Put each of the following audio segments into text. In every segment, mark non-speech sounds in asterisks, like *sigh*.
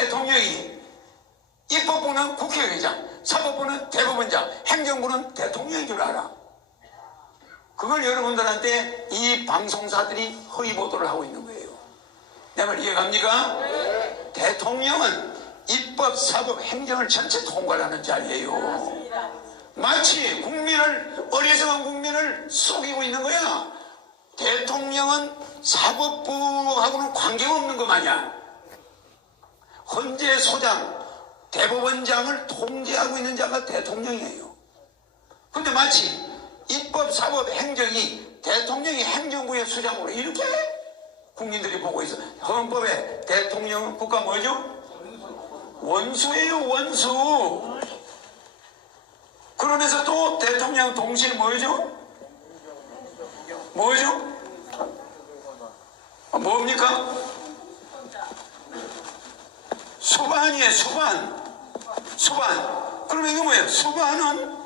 대통령이 입법부는 국회의장, 사법부는 대법원장, 행정부는 대통령인 줄 알아. 그걸 여러분들한테 이 방송사들이 허위 보도를 하고 있는 거예요. 내 말 이해갑니까? 대통령은 입법, 사법, 행정을 전체 통과하는 자리예요. 마치 국민을 어리석은 국민을 속이고 있는 거야. 대통령은 사법부하고는 관계가 없는 것 마냥 헌재 소장, 대법원장을 통제하고 있는 자가 대통령이에요. 근데 마치 입법, 사법, 행정이 대통령이 행정부의 수장으로 이렇게 국민들이 보고 있어. 헌법에 대통령은 국가 뭐죠? 원수예요, 원수. 그러면서 또 대통령 동시에 뭐죠? 뭐죠? 아, 뭡니까? 수반이에요, 수반. 수반. 그러면 이거 뭐예요? 수반은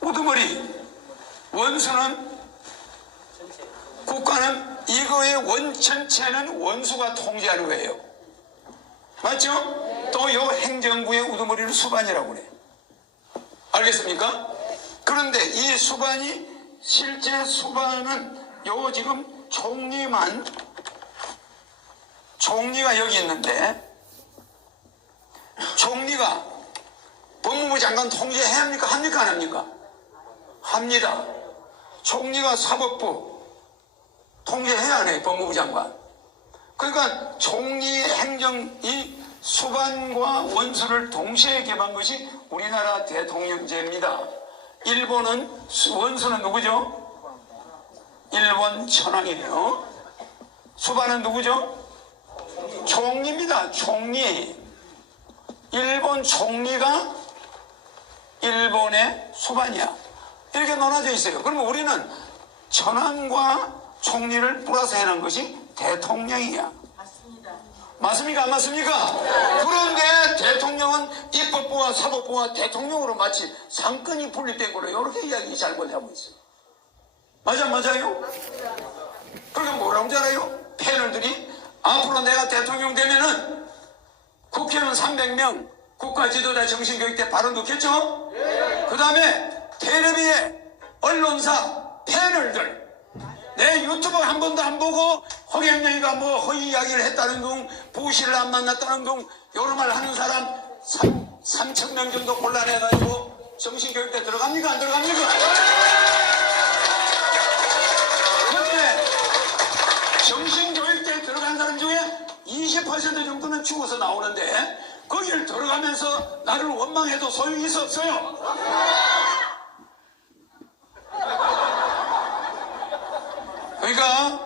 우두머리. 원수는 국가는 이거의 원천체는 원수가 통제하는 거예요. 맞죠? 또요 행정부의 우두머리를 수반이라고 그래. 알겠습니까? 그런데 이 수반이 실제 수반은 요 지금 총리만 총리가 여기 있는데 총리가 법무부 장관 통제해야 합니까? 합니까? 안 합니까? 합니다. 총리가 사법부 통제해야 하네 법무부 장관. 그러니까 총리 행정 이 수반과 원수를 동시에 개방한 것이 우리나라 대통령제입니다. 일본은 수- 원수는 누구죠? 일본 천황이에요. 수반은 누구죠? 총리입니다. 총리. 일본 총리가 일본의 수반이야. 이렇게 논하져 있어요. 그러면 우리는 천황과 총리를 플러스 해놓은 것이 대통령이야. 맞습니까? 안 맞습니까? 그런데 대통령은 입법부와 사법부와 대통령으로 마치 상권이 분립된 거로 이렇게 이야기 잘못하고 있어요. 맞아, 맞아요? 그러니까 뭐라고 줄 알아요? 패널들이 앞으로 내가 대통령 되면은 국회는 300명, 국가 지도자 정신교육대 바로 넣겠죠? 그 다음에 텔레비에 언론사 패널들 내 유튜브 한 번도 안 보고 허경영이가 뭐 허위 이야기를 했다는 둥 부시를 안 만났다는 둥 여러 말 하는 사람 3, 3천 명 정도 골라내가지고 정신교육대 들어갑니까 안 들어갑니까? 20% 정도는 죽어서 나오는데 거기를 들어가면서 나를 원망해도 소용이 없어요? 그러니까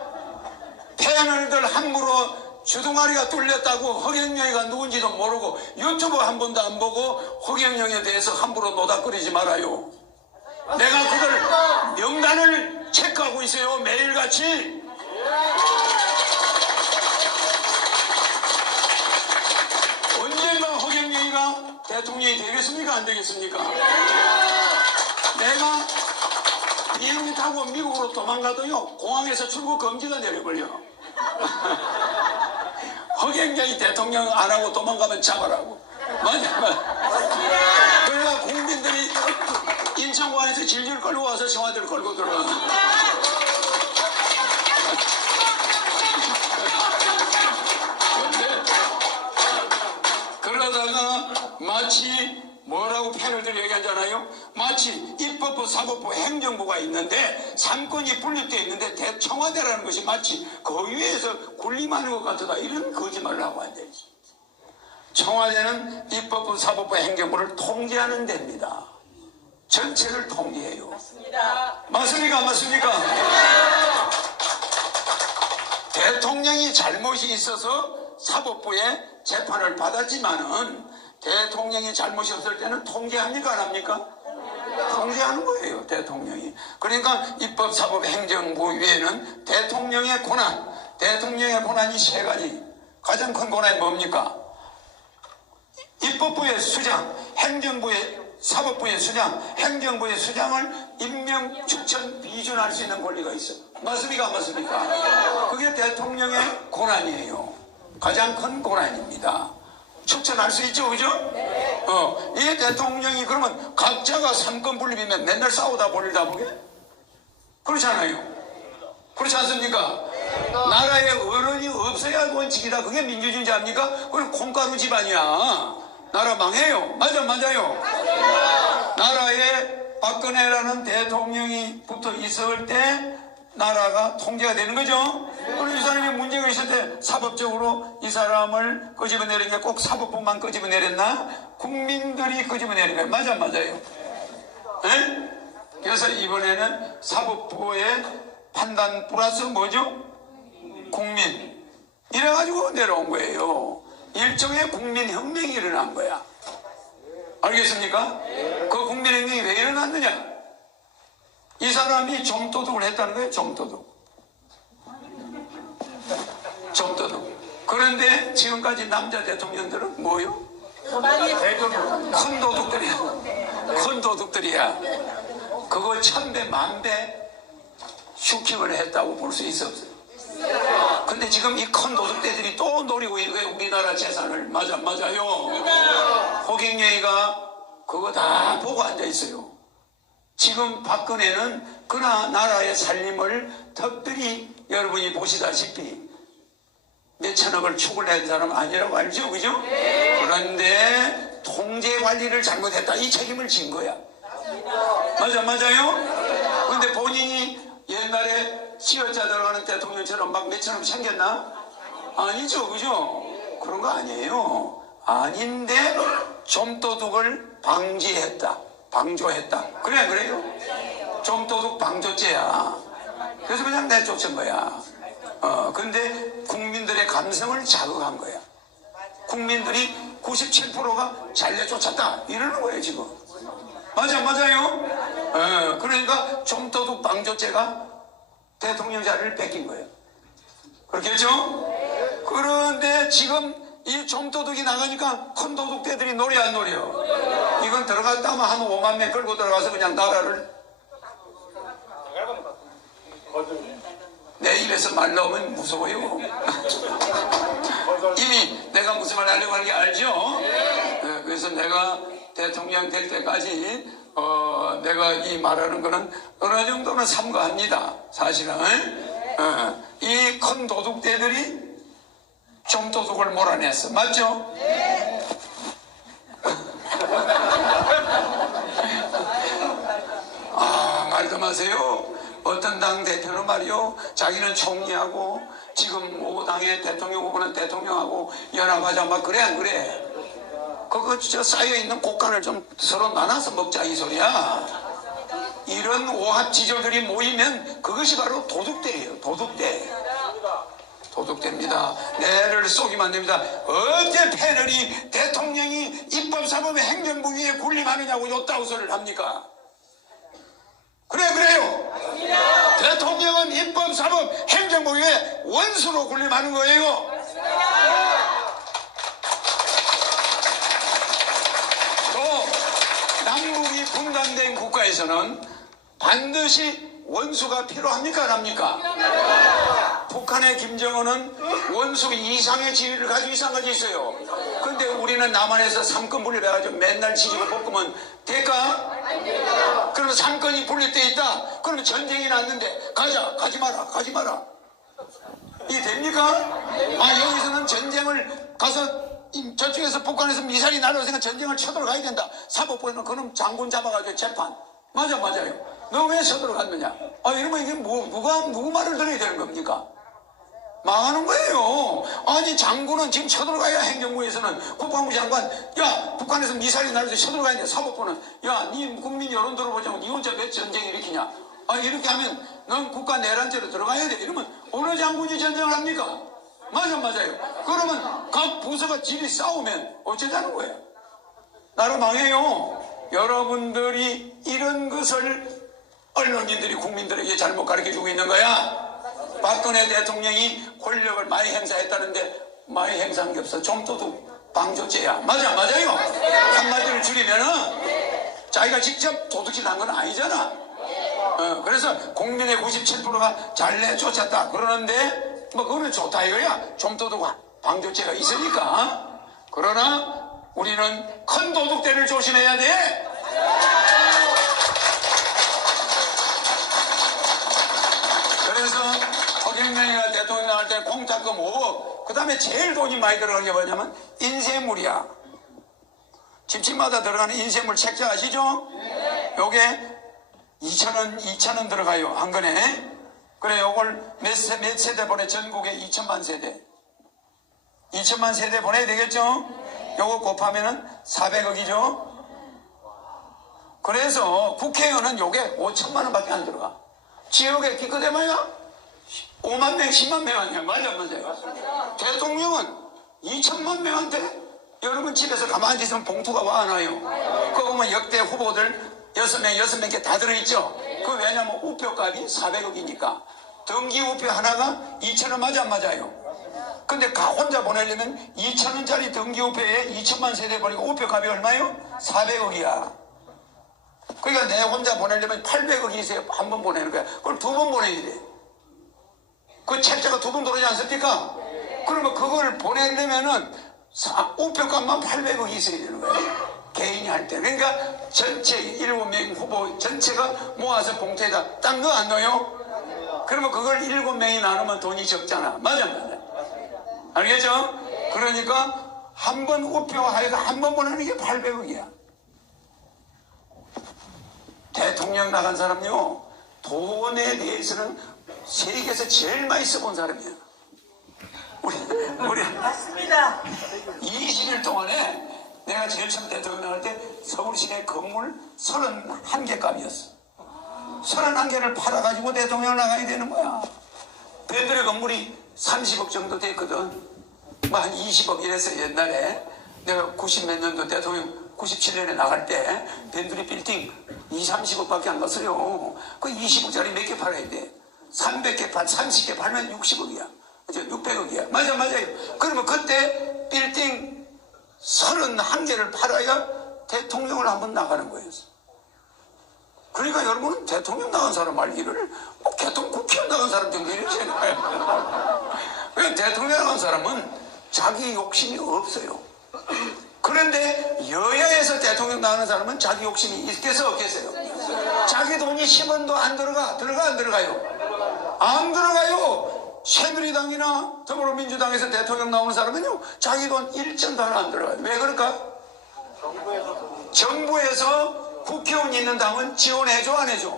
패널들 함부로 주둥아리가 뚫렸다고 허경영이가 누군지도 모르고 유튜브 한 번도 안 보고 허경영에 대해서 함부로 노닥거리지 말아요. 내가 그걸 명단을 체크하고 있어요. 매일같이. 언젠가 허경영이가 대통령이 되겠습니까? 안 되겠습니까? 내가 비행기 타고 미국으로 도망가도요, 공항에서 출국 금지가 내려버려. *laughs* 허경영이 대통령 안 하고 도망가면 잡아라고. 맞아, 맞아. 그러니까 국민들이 인천공항에서 질질 끌고 와서 청와대를 걸고 들어가. 마치 뭐라고 패널들이 얘기하잖아요. 마치 입법부, 사법부, 행정부가 있는데 삼권이 분립되어 있는데 대청와대라는 것이 마치 그 위에서 군림하는 것 같다. 이런 거짓말을 하고 앉아있어. 청와대는 입법부, 사법부, 행정부를 통제하는 데입니다. 전체를 통제해요. 맞습니까? 안 맞습니까? 대통령이 잘못이 있어서 사법부에 재판을 받았지만은 대통령이 잘못이 없을 때는 통제합니까? 안 합니까? 통제하는 거예요, 대통령이. 그러니까 입법, 사법, 행정부 위에는 대통령의 권한, 대통령의 권한이 세 가지. 가장 큰 권한이 뭡니까? 입법부의 수장, 행정부의 사법부의 수장, 행정부의 수장을 임명, 추천, 비준할 수 있는 권리가 있어. 맞습니까? 안 맞습니까? 그게 대통령의 권한이에요. 가장 큰 고난입니다. 추천할 수 있죠, 그죠? 어, 이 대통령이 그러면 각자가 삼권 분립이면 맨날 싸우다 볼일다 보게? 그렇잖아요. 그렇지 않습니까? 나라에 어른이 없어야 원칙이다. 그게 민주주의 아닙니까? 그럼 콩가루 집안이야. 나라 망해요. 맞아, 맞아요. 나라에 박근혜라는 대통령이 붙어 있을 때 나라가 통제가 되는 거죠. 그리고 이 사람이 문제가 있을 때 사법적으로 이 사람을 끄집어내는 게 꼭 사법부만 끄집어내렸나? 국민들이 끄집어내는 거예요. 맞아, 맞아요. 에? 그래서 이번에는 사법부의 판단 플러스 뭐죠? 국민. 이래가지고 내려온 거예요. 일종의 국민혁명이 일어난 거야. 알겠습니까? 그 국민혁명이 왜 일어났느냐? 이 사람이 점도둑을 했다는 거예요, 점도둑. 점도둑. 그런데 지금까지 남자 대통령들은 뭐요? 큰 도둑들이야. 큰 도둑들이야. 그거 천배, 만배 슈킹을 했다고 볼 수 있어 없어요. 근데 지금 이 큰 도둑대들이 또 노리고 있는 거예요. 우리나라 재산을. 맞아, 맞아요. 호갱영이가 그거 다 보고 앉아 있어요. 지금 박근혜는 그나 나라의 살림을 특별히 여러분이 보시다시피 몇 천억을 추구한 사람 아니라고 알죠? 그죠? 그런데 통제 관리를 잘못했다. 이 책임을 진 거야. 맞아, 맞아요? 근데 본인이 옛날에 시어자 들어가는 대통령처럼 막 몇천억 챙겼나? 아니죠, 그죠? 그런 거 아니에요. 아닌데 좀도둑을 방지했다. 방조했다. 그래, 그래요? 좀도둑 방조죄야. 그래서 그냥 내쫓은 거야. 어, 근데 국민들의 감성을 자극한 거야. 국민들이 97%가 잘 내쫓았다. 이러는 거예요, 지금. 맞아, 맞아요? 어, 그러니까 좀도둑 방조죄가 대통령 자리를 뺏긴 거예요. 그렇겠죠? 그런데 지금 이 좀도둑이 나가니까 큰 도둑대들이 노래 안 노려. 이건 들어갔다 하면 한 5만 명 끌고 들어가서 그냥 나라를 내 입에서 말 나오면 무서워요. *laughs* 이미 내가 무슨 말 하려고 하는 게 알죠? 네, 그래서 내가 대통령 될 때까지 어, 내가 이 말하는 거는 어느 정도는 삼가합니다. 사실은 어, 이 큰 도둑대들이 좀 도둑을 몰아냈어. 맞죠? 아, 말도 마세요. 어떤 당 대표는 말이요. 자기는 총리하고 지금 오고 당의 대통령 후보는 대통령하고 연합하자 막 그래 안 그래? 그거 저 쌓여있는 곡간을 좀 서로 나눠서 먹자 이 소리야. 이런 오합 지조들이 모이면 그것이 바로 도둑대예요. 도둑대. 도둑됩니다. 내를 속이면 안 됩니다. 언제 패널이 대통령이 입법사법의 행정부 위에 군림하느냐고 요따우소를 합니까? 그래 그래요. 대통령은 입법사법 행정부 위에 원수로 군림하는 거예요. 또 남북이 분단된 국가에서는 반드시 원수가 필요합니까 안 합니까? 북한의 김정은은 원수 이상의 지위를 가지고 이상 가지고 있어요. 근데 우리는 남한에서 삼권 분립해가지고 맨날 지지고 볶으면 될까? 그러면 삼권이 분립돼 있다. 그러면 전쟁이 났는데 가자, 가지 마라, 가지 마라. 이게 됩니까? 아 여기서는 전쟁을 가서 이- 저쪽에서 북한에서 미사일이 날아오니까 전쟁을 쳐들어가야 된다. 사법부에는 그놈 장군 잡아가지고 재판. 맞아 맞아요. 너 왜 쳐들어갔느냐? 아 이러면 이게 뭐 누가 누구 말을 들어야 되는 겁니까? 망하는 거예요. 아니 장군은 지금 쳐들어가야 행정부에서는 국방부 장관 야 북한에서 미사일이 날아서 쳐들어가야 돼 사법부는. 야니 국민 여론 들어보자고 니 혼자 왜 전쟁 일으키냐. 아 이렇게 하면 넌 국가 내란죄로 들어가야 돼. 이러면 어느 장군이 전쟁을 합니까? 맞아 맞아요. 그러면 각 부서가 지리 싸우면 어쩌자는 거야 나라 망해요. 여러분들이 이런 것을 언론인들이 국민들에게 잘못 가르쳐 주고 있는 거야 박근혜 대통령이 권력을 많이 행사했다는데 많이 행사한 게 없어. 좀도둑 방조죄야. 맞아, 맞아요. 한마디를 줄이면은 자기가 직접 도둑질 한 건 아니잖아. 어, 그래서 국민의 97%가 잘 내 쫓았다. 그러는데 뭐 그거는 좋다 이거야. 좀도둑 방조죄가 있으니까. 그러나 우리는 큰 도둑들을 조심해야 돼. 때 공탁금 5억, 그 다음에 제일 돈이 많이 들어간 게 뭐냐면 인쇄물이야. 집집마다 들어가는 인쇄물 책자 아시죠? 요게 2천원, 2천원 들어가요, 한 건에. 그래, 요걸 몇, 세, 몇 세대 보내? 전국에 2천만 세대. 2천만 세대 보내야 되겠죠? 요거 곱하면은 400억이죠? 그래서 국회의원은 요게 5천만 원밖에 안 들어가. 지역에 기껏해 봐야 5만 명, 10만 명 아니야. 맞아, 맞아요. 대통령은 2천만 명한테 여러분 집에서 가만히 있으면 봉투가 와, 안 와요? 그거 보면 역대 후보들 6명, 6명 다 들어있죠? 그 왜냐면 우표값이 400억이니까. 등기 우표 하나가 2천원 맞아, 안 맞아요? 근데 가 혼자 보내려면 2천원짜리 등기 우표에 2천만 세대 보니까 우표값이 얼마요? 400억이야. 그러니까 내 혼자 보내려면 800억이 있어야 한번 보내는 거야. 그걸 두 번 보내야 돼. 그 책자가 두번 들어오지 않습니까? 그러면 그걸 보내려면은 사- 우표값만 800억이 있어야 되는 거야. 개인이 할 때. 그러니까 전체 7명 후보 전체가 모아서 봉투에다 딱 넣어 안 넣어요? 그러면 그걸 7명이 나누면 돈이 적잖아. 맞아, 맞아. 알겠죠? 그러니까 한 번 우표하여서 한번 보내는 게 800억이야. 대통령 나간 사람요, 돈에 대해서는 세계에서 제일 많이 써본 사람이야. 우리, 우리 맞습니다. 20일 동안에 내가 제일 처음 대통령 나갈 때 서울시내 건물 31개 값이었어. 31개를 팔아가지고 대통령 나가야 되는 거야. 밴들의 건물이 30억 정도 됐거든. 뭐 한 20억 이랬어 옛날에. 내가 90 몇 년도 대통령 97년에 나갈 때 밴드리 빌딩 2, 30억밖에 안 갔어요. 그 20억짜리 몇 개 팔아야 돼. 300개 팔, 30개 팔면 60억이야. 이제 600억이야. 맞아, 맞아요. 그러면 그때 빌딩 31개를 팔아야 대통령을 한번 나가는 거였어. 그러니까 여러분은 대통령 나간 사람 알기를 뭐 개통 국회의원 나간 사람 정도 이렇게. *laughs* 왜 대통령 나간 사람은 자기 욕심이 없어요. 그런데 여야에서 대통령 나가는 사람은 자기 욕심이 있겠어 없겠어요? 자기 돈이 10원도 안 들어가 들어가 안 들어가요? 안 들어가요. 새누리당이나 더불어민주당에서 대통령 나오는 사람은요 자기 돈 1전도 하나 안 들어가요. 왜 그럴까? 정부에서 국회의원 있는 당은 지원해줘 안 해줘?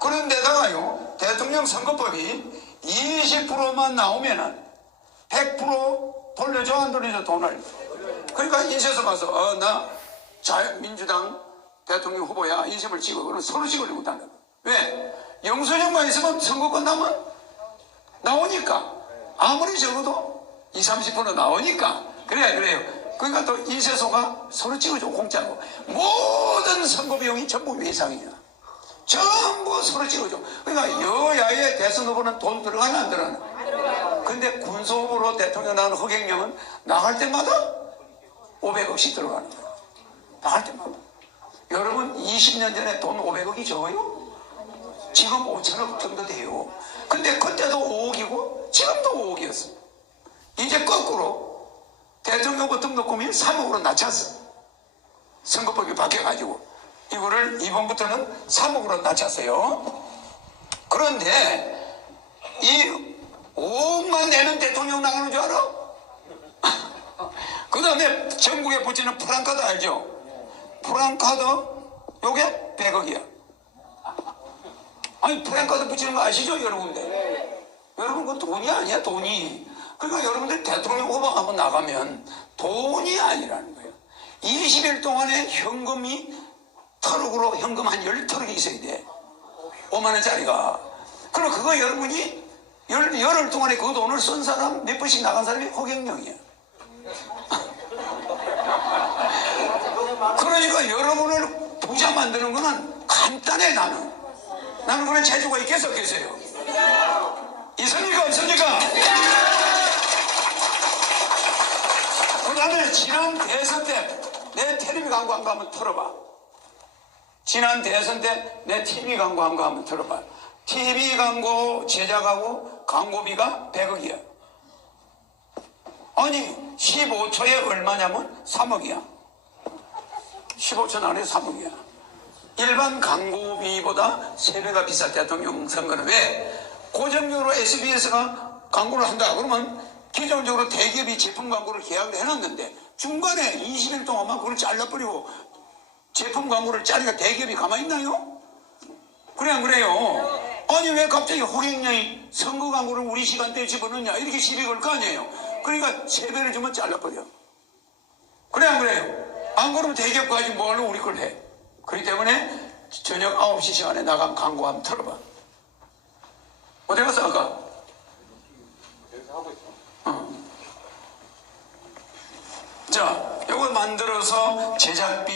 그런데다가요 대통령 선거법이 20%만 나오면은 100% 돌려줘 안 돌려줘 돈을 그러니까 인쇄소 가서 어나 민주당 대통령 후보야 인쇄물 찍어 그러면 서로 찍으려고 한다 왜? 영수증만 있으면 선거 끝나면 나오니까. 아무리 적어도 20, 30% 나오니까. 그래야 그래요. 그러니까 또 인쇄소가 서로 찍어줘 공짜로. 모든 선거 비용이 전부 외상이야. 전부 서로 찍어줘. 그러니까 여야의 대선 후보는 돈 들어가나 안 들어가나? 근데 군소 후보로 대통령 나가는 허경영은 나갈 때마다 500억씩 들어가는 거야. 나갈 때마다. 여러분 20년 전에 돈 500억이 적어요? 지금 5천억 정도 돼요. 근데 그때도 5억이고 지금도 5억이었어. 이제 거꾸로 대통령 후보 등록금이 3억으로 낮췄어. 선거법이 바뀌어가지고 이거를 이번부터는 3억으로 낮췄어요. 그런데 이 5억만 내는 대통령 나가는 줄 알아? 그 다음에 전국에 붙이는 프랑카드 알죠? 프랑카드 요게 100억이야. 아니 프랭카드 붙이는 거 아시죠 여러분들? 여러분 그건 돈이 아니야 돈이. 그러니까 여러분들 대통령 후보 한번 나가면 돈이 아니라는 거예요. 20일 동안에 현금이 터럭으로 현금 한 10터럭이 있어야 돼. 5만 원짜리가. 그럼 그거 여러분이 열, 열흘 동안에 그 돈을 쓴 사람 몇 번씩 나간 사람이 허경영이야. *laughs* 그러니까 여러분을 부자 만드는 거는 간단해 나는. 나는 그런 재주가 있겠어 없겠어요? 있습니까 없습니까? 그 다음에 지난 대선 때 내 텔레비 광고 한 거 한번 틀어봐. 지난 대선 때 내 TV 광고 한 거 한번 틀어봐. TV 광고 제작하고 광고비가 100억이야. 아니 15초에 얼마냐면 3억이야 15초 안에 3억이야 일반 광고비보다 3배가 비쌀 대통령 선거는 왜? 고정적으로 SBS가 광고를 한다 그러면 기존적으로 대기업이 제품 광고를 계약을 해놨는데 중간에 20일 동안만 그걸 잘라버리고 제품 광고를 짜니까 대기업이 가만히 있나요? 그래 안 그래요? 아니 왜 갑자기 호갱령이 선거 광고를 우리 시간대에 집어넣냐 이렇게 시비 걸 거 아니에요 그러니까 세배를 주면 잘라버려 그래 안 그래요? 안 그러면 대기업 가지고 뭐하러 우리 걸 해? 그렇기 때문에 저녁 9시 시간에 나가면 광고 한번 틀어봐 어디 갔어 아까? 어. 자, 이거 만들어서 제작비,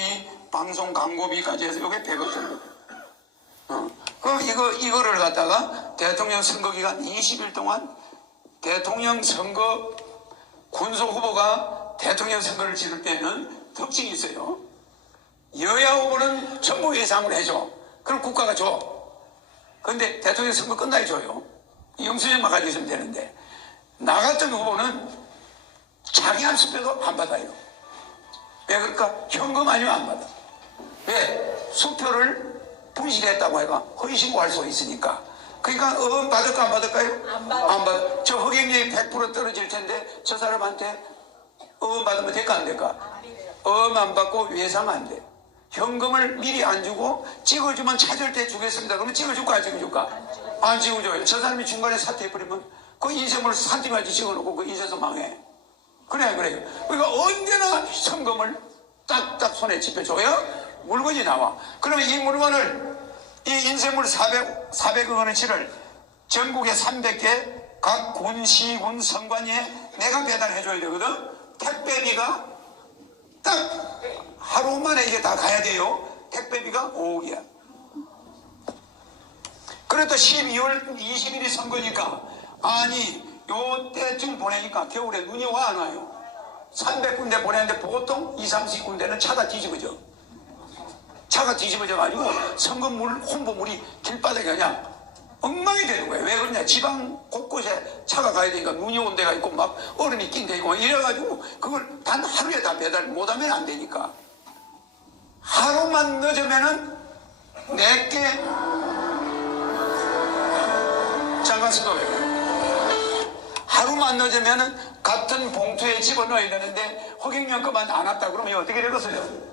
방송 광고비까지 해서 이게 100억 정도. 어. 그 이거 이거를 갖다가 대통령 선거 기간 20일 동안 대통령 선거 군소 후보가 대통령 선거를 치를 때는 특징이 있어요. 여야 후보는 전부 예상을 해줘. 그럼 국가가 줘. 근데 대통령 선거 끝나야 줘요. 영수증만 가지고 있으면 되는데 나 같은 후보는 자기 한 수표도 안 받아요. 왜 그럴까? 현금 아니면 안 받아. 왜? 수표를 분실했다고 해가 허위신고할 수가 있으니까. 그러니까 음 받을까 안 받을까요? 안 받아. 안 받아. 저 허경영이 100% 떨어질 텐데 저 사람한테 음 받으면 될까 안 될까? 음안 받고 외상 안 돼. 현금을 미리 안 주고 찍어주면 찾을 때 주겠습니다. 그러면 찍어줄까 안 찍어줄까? 안 찍어줘요. 저 사람이 중간에 사퇴해버리면 그 인쇄물 산티까지 찍어놓고 그 인쇄소 망해. 그래 그래요. 그러니까 언제나 성금을 딱딱 손에 집혀줘야 물건이 나와. 그러면 이 물건을 이 인쇄물 400, 400억 원어치를 전국에 300개 각 군, 시 군, 선관위에 내가 배달해줘야 되거든. 택배비가 딱 하루 만에 이게 다 가야 돼요. 택배비가? 5억이야. 그래도 12월 20일이 선거니까. 아니 요 때쯤 보내니까 겨울에 눈이 와 안 와요. 300군데 보냈는데 보통 2, 30군데는 차가 뒤집어져. 차가 뒤집어져 가지고 선거물 홍보물이 길바닥에 그냥 엉망이 되는 거예요. 왜 그러냐? 지방 곳곳에 차가 가야 되니까 눈이 온 데가 있고 막 얼음이 낀 데 있고 이래가지고 그걸 단 하루에 다 배달 못하면 안 되니까 하루만 늦으면은 내게 잠깐 스톱해. 하루만 늦으면은 같은 봉투에 집어넣어야 되는데 허경영 것만 안 왔다 그러면 어떻게 되겠어요?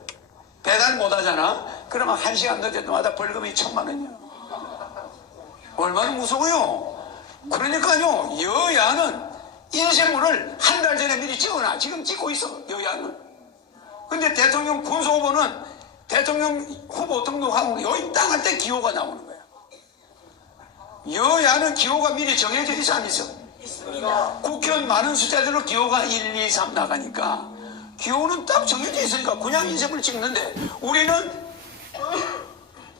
배달 못 하잖아? 그러면 한 시간 늦을 때마다 벌금이 천만 원이야. 얼마나 무서워요? 그러니까요, 여야는 인쇄물을 한 달 전에 미리 찍어놔. 지금 찍고 있어, 여야는. 근데 대통령 군소 후보는 대통령 후보 등록하고 땅할 때 기호가 나오는 거야. 여야는 기호가 미리 정해져 있어 안 있어? 있습니다. 국회의원 많은 숫자들로 기호가 1, 2, 3 나가니까 기호는 딱 정해져 있으니까 그냥 인쇄물 찍는데 우리는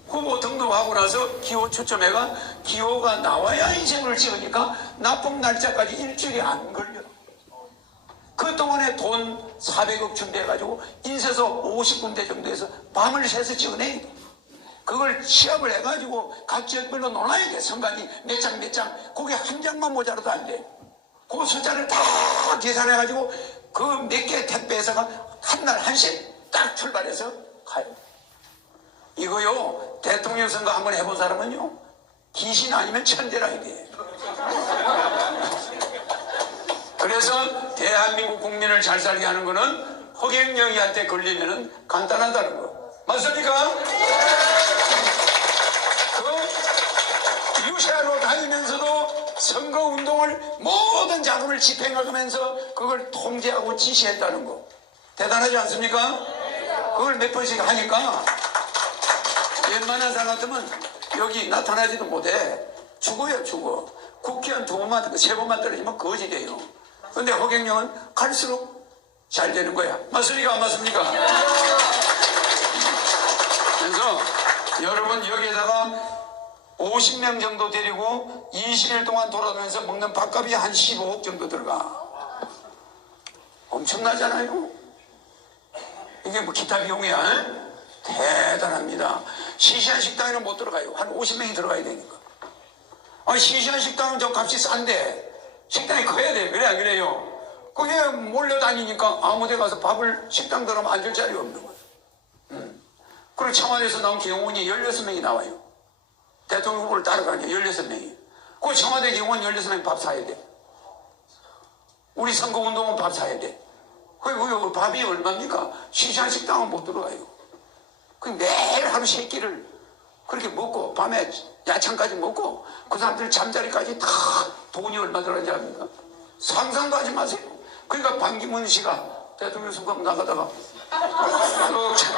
후보 등록하고 나서 기호 초점해가 기호가 나와야 인쇄물을 찍으니까 납품 날짜까지 일주일이 안 걸려. 그 동안에 돈 400억 준비해가지고 인쇄소 50군데 정도에서 밤을 새서 찍어내. 그걸 시합을 해가지고 각 지역별로 논아야 돼. 선관위 몇장 몇 장. 그게 한 장만 모자라도 안 돼. 그 숫자를 다 계산해가지고 그 몇 개 택배 회사가 한 날 한씩 딱 출발해서 가요. 이거요 대통령 선거 한번 해본 사람은요 귀신 아니면 천재라 이게. 그래서 대한민국 국민을 잘 살게 하는 거는 허경영이한테 걸리면은 간단하다는 거. 맞습니까? 그 유세로 다니면서도 선거 운동을 모든 자금을 집행하면서 그걸 통제하고 지시했다는 거. 대단하지 않습니까? 그걸 몇 번씩 하니까 웬만한 사람 같으면 여기 나타나지도 못해. 죽어요, 죽어. 국회의원 두 번만, 세 번만 떨어지면 거지 돼요. 근데 허경영은 갈수록 잘 되는 거야. 맞습니까? 안 맞습니까? 그래서 여러분 여기에다가 50명 정도 데리고 20일 동안 돌아다니면서 먹는 밥값이 한 15억 정도 들어가. 엄청나잖아요? 이게 뭐 기타 비용이야? 에? 대단합니다. 시시한 식당에는 못 들어가요. 한 50명이 들어가야 되니까. 아, 시시한 식당은 좀 값이 싼데 식당이 커야 돼. 그래 안 그래요? 그게 몰려다니니까 아무 데 가서 밥을 식당 들어가면 앉을 자리가 없는 거예요. 음. 그리고 청와대에서 나온 경호원이 16명이 나와요. 대통령 후보를 따라가는 게 16명이. 그 청와대 경호원 16명이 밥 사야 돼. 우리 선거운동은 밥 사야 돼. 그, 그 밥이 얼마입니까? 시장 식당은 못 들어가요. 그 매일 하루 세 끼를 그렇게 먹고 밤에 야창까지 먹고 그 사람들 잠자리까지 다 돈이 얼마 들어가는지 압니까? 상상도 하지 마세요. 그러니까 반기문 씨가 대통령 선거 나가다가 쭉 참-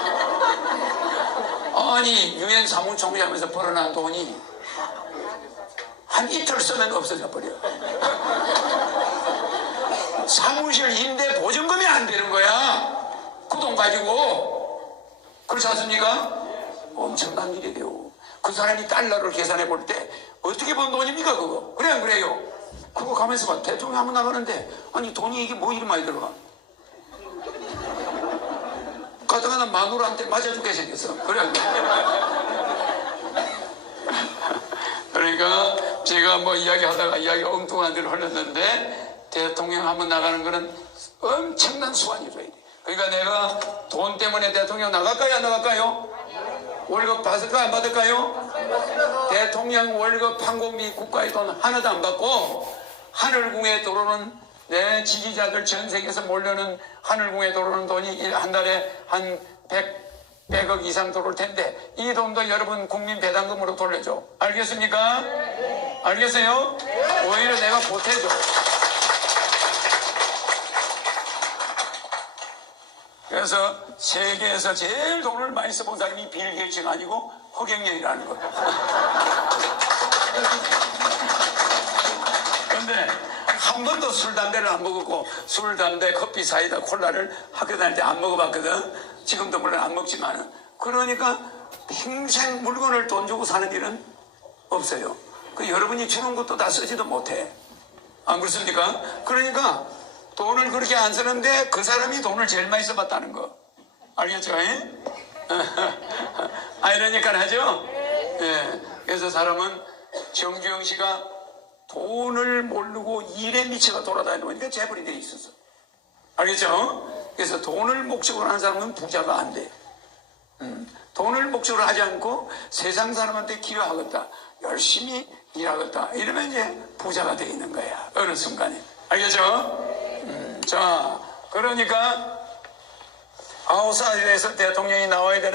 아니 유엔 사무총장하면서 벌어난 돈이 한 이틀 쓰면 없어져 버려. 사무실 임대 보증금이 안 되는 거야. 그 돈 가지고 그렇지 않습니까? 엄청난 일이 돼요. 그 사람이 달러를 계산해 볼 때 어떻게 번 돈입니까 그거? 그래 안 그래요? 그거 가면서 봐 대통령 한번 나가는데 아니 돈이 이게 뭐 이리 많이 들어가? 가다가 나 마누라한테 맞아 죽게 생겼어. 그래. 안 그래? 그러니까 제가 뭐 이야기하다가 이야기가 엉뚱한 데로 흘렀는데 대통령 한번 나가는 거는 엄청난 수완이 줘야 돼. 그러니까 내가 돈 때문에 대통령 나갈까요 안 나갈까요? 월급 받을까 안 받을까요? 대통령 월급 판공비 국가의 돈 하나도 안 받고 하늘궁에 들어오는 내 지지자들 전 세계에서 몰려는 하늘궁에 들어오는 돈이 일- 한 달에 한 100, 100억 이상 들어올 텐데 이 돈도 여러분 국민 배당금으로 돌려줘. 알겠습니까? 알겠어요? 오히려 내가 보태줘. 그래서 세계에서 제일 돈을 많이 써본 사람이 빌 게이츠가 아니고 허경영이라는 거예요. 근데 한 번도 술, 담배를 안 먹었고 술, 담배, 커피, 사이다, 콜라를 학교 다닐 때 안 먹어봤거든. 지금도 물론 안 먹지만은. 그러니까 평생 물건을 돈 주고 사는 일은 없어요. 그 여러분이 주는 것도 다 쓰지도 못해. 안 그렇습니까? 그러니까 돈을 그렇게 안 쓰는데 그 사람이 돈을 제일 많이 써봤다는 거. 알겠죠? 예? *laughs* 아, 이러니까 하죠? 예. 그래서 사람은 정주영 씨가 돈을 모르고 일에 미쳐가 돌아다니니까 재벌이 돼 있었어. 알겠죠? 그래서 돈을 목적으로 하는 사람은 부자가 안 돼. 음, 돈을 목적으로 하지 않고 세상 사람한테 기여하겠다. 열심히 일하겠다. 이러면 이제 부자가 돼 있는 거야. 어느 순간에. 알겠죠? 음, 자, 그러니까 아우사에서 대통령이 나와야 되는